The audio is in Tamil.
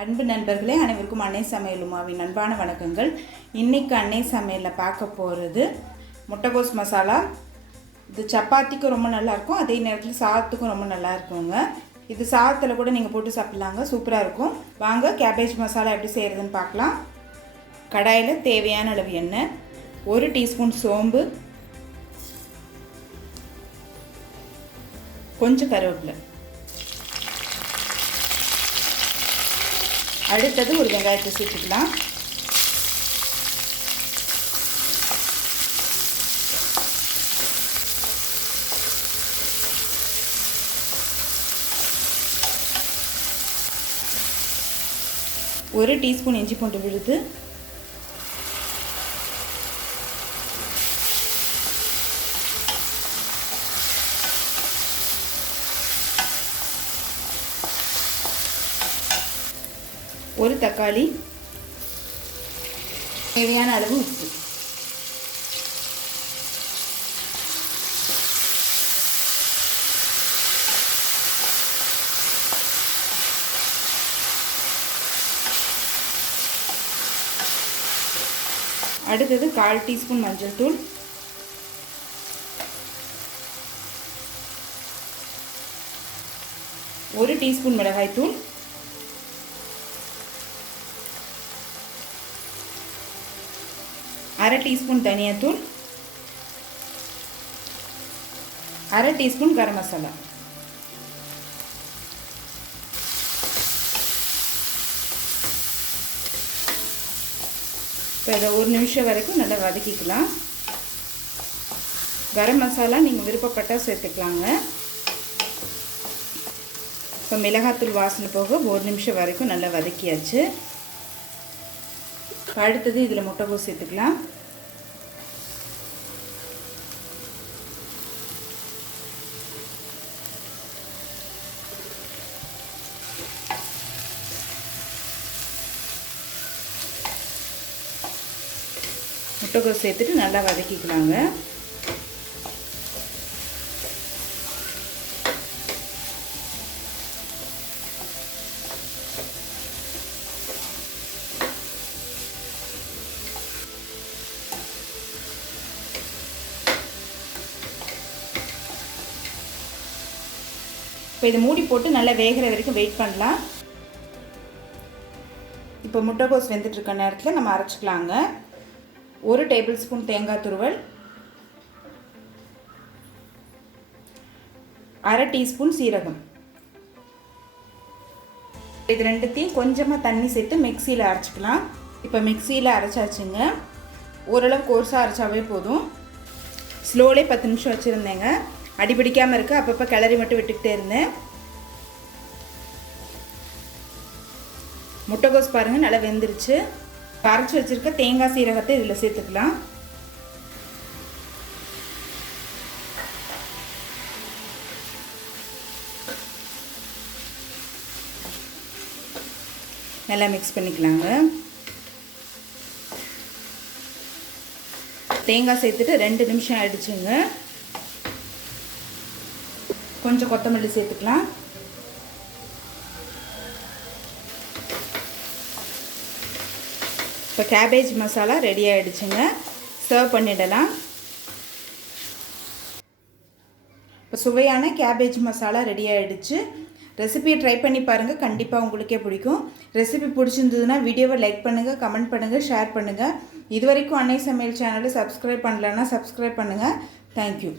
அன்பு நண்பர்களே அனைவருக்கும் அன்னை சமையல் உமாவின் அன்பான வணக்கங்கள். இன்றைக்கு அன்னை சமையலில் பார்க்க போகிறது முட்டைகோஸ் மசாலா. இது சப்பாத்திக்கும் ரொம்ப நல்லாயிருக்கும் அதே நேரத்தில் சாதத்துக்கும் ரொம்ப நல்லா இருக்குங்க இது சாதத்தில் கூட நீங்கள் போட்டு சாப்பிட்லாங்க சூப்பராக இருக்கும். வாங்க கேபேஜ் மசாலா எப்படி செய்கிறதுன்னு பார்க்கலாம். கடாயில் தேவையான அளவு எண்ணெய் ஒரு டீஸ்பூன் சோம்பு கொஞ்சம் கருவேப்பிலை. அடுத்தது ஒரு வெங்காயத்தை சேர்த்துக்கலாம். ஒரு டீஸ்பூன் இஞ்சி பூண்டு விழுது. ஒரு தக்காளி தேவையான அளவு உப்பு. அடுத்தது கால் டீஸ்பூன் மஞ்சள் தூள். ஒரு டீஸ்பூன் மிளகாய் அரை டீஸ்பூன் தனியாத்தூள் அரை டீஸ்பூன் கரம் மசாலா. இப்போ இதை ஒரு நிமிஷம் வரைக்கும் நல்லா வதக்கிக்கலாம். கரம் மசாலா நீங்கள் விருப்பப்பட்டால் சேர்த்துக்கலாங்க. இப்போ மிளகாத்தூள் வாசனை போக ஒரு நிமிஷம் வரைக்கும் நல்லா வதக்கியாச்சு. அடுத்தது இதில் முட்டைகோஸ் சேர்த்துக்கலாம். முட்டைகோஸ் சேர்த்துட்டு நல்லா வதக்கிக்கலாங்க. இப்போ இதை மூடி போட்டு நல்லா வேகிற வரைக்கும் வெயிட் பண்ணலாம். இப்போ முட்டைகோஸ் வெந்துட்டுருக்க நேரத்தில் நம்ம அரைச்சிக்கலாங்க. ஒரு டேபிள் ஸ்பூன் தேங்காய் துருவல். அரை டீஸ்பூன் சீரகம். இது ரெண்டுத்தையும் கொஞ்சமாக தண்ணி சேர்த்து மிக்சியில் அரைச்சிக்கலாம். இப்போ மிக்சியில் அரைச்சாச்சுங்க. ஓரளவு கோர்ஸாக அரைச்சாவே போதும். ஸ்லோலே பத்து நிமிஷம் வச்சுருந்தேங்க. அடிபிடிக்காமல் இருக்குது அப்பப்போ கிளறி மட்டும் விட்டுக்கிட்டே இருந்தேன். முட்டைகோஸ் பாருங்கள் நல்லா வெந்துருச்சு. அரைச்சி வச்சுருக்க தேங்காய் சீரகத்தை இதில் சேர்த்துக்கலாம். நல்லா மிக்ஸ் பண்ணிக்கலாங்க. தேங்காய் சேர்த்துட்டு ரெண்டு நிமிஷம் ஆயிடுச்சுங்க. கொஞ்சம் கொத்தமல்லி சேர்த்துக்கலாம். இப்போ கேபேஜ் மசாலா ரெடி ஆகிடுச்சுங்க சர்வ் பண்ணிடலாம். இப்போ சுவையான கேபேஜ் மசாலா ரெடி ஆகிடுச்சு ரெசிபியை ட்ரை பண்ணி பாருங்கள் கண்டிப்பாக உங்களுக்கே பிடிக்கும். ரெசிபி பிடிச்சிருந்ததுன்னா வீடியோவை லைக் பண்ணுங்கள் கமெண்ட் பண்ணுங்கள் ஷேர் பண்ணுங்கள் இது வரைக்கும் அன்னை சமையல் சேனலை சப்ஸ்கிரைப் பண்ணலன்னா சப்ஸ்கிரைப் பண்ணுங்கள் தேங்க்யூ